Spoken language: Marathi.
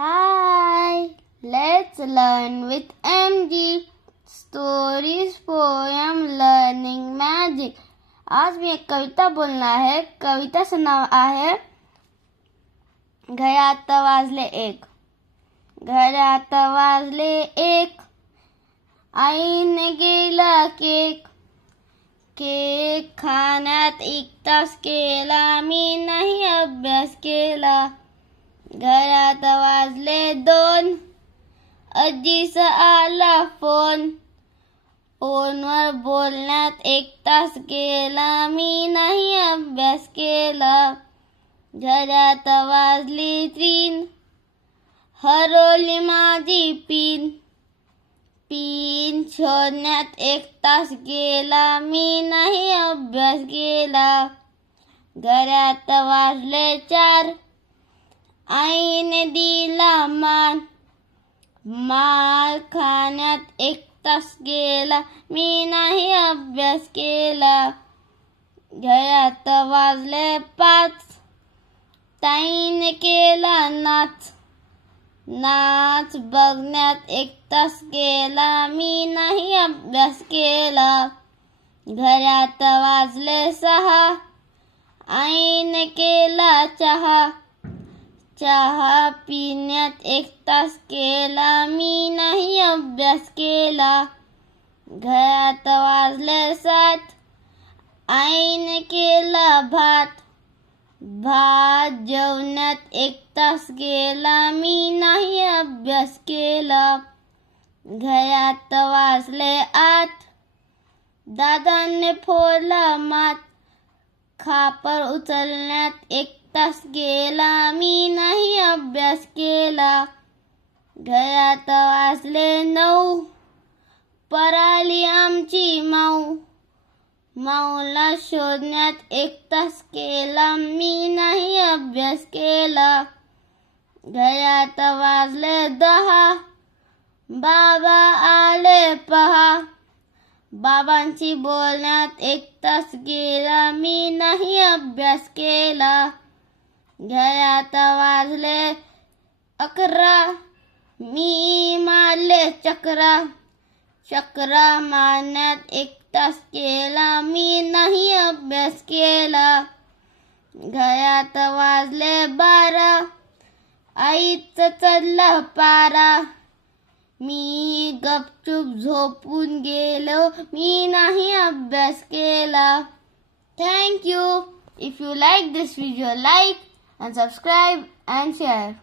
Hi, let's learn with MG. Stories, poem, learning, magic. आज मी एक कविता बोलणार आहे. कविताचं नाव आहे घरात वाजले एक. घरात वाजले एक. आईने गेला केक. केक खाण्यात एक तास केला. मी नाही अभ्यास केला. घरात वाजले दोन. आजीचा आला फोन. फोनवर बोलण्यात एक तास गेला. मी नाही अभ्यास केला. घरात वाजली तीन. हरवली माझी पिन. पिन शोधण्यात एक तास गेला. मी नाही अभ्यास केला. घरात वाजले चार. आईने दिला मान. माल खाण्यात एक तास गेला. मी नाही अभ्यास केला. घरात वाजले पाच. ताईने केला नाच. नाच बघण्यात एक तास गेला. मी नाही अभ्यास केला. घरात वाजले सहा. आईने केला चहा. चहा पिण्यात एक तास केला मी नाही अभ्यास केला. घरात वाजले सात आईने केला भात. भात जेवण्यात एक तास गेला मी नाही अभ्यास केला. घरात वाजले आत. दादाने फोडला मात. खापर उचलण्यात एक तास गेला मी नाही अभ्यास केला. घरात वाजले नऊ पराली आमची माऊ. माऊला शोधण्यात एक तास केला मी नाही अभ्यास केला. घरात वाजले दहा बाबा आले पहा. बाबांची बोलण्यात एक तास गेला मी नाही अभ्यास केला. घरात वाजले अकरा. मी मारले चक्रा. चक्रा मारण्यात एक तास केला. मी नाही अभ्यास केला. घयात वाजले बारा. आईच चढला पारा. मी गपचूप झोपून गेलो. मी नाही अभ्यास केला. Thank you if you like this video like and subscribe and share.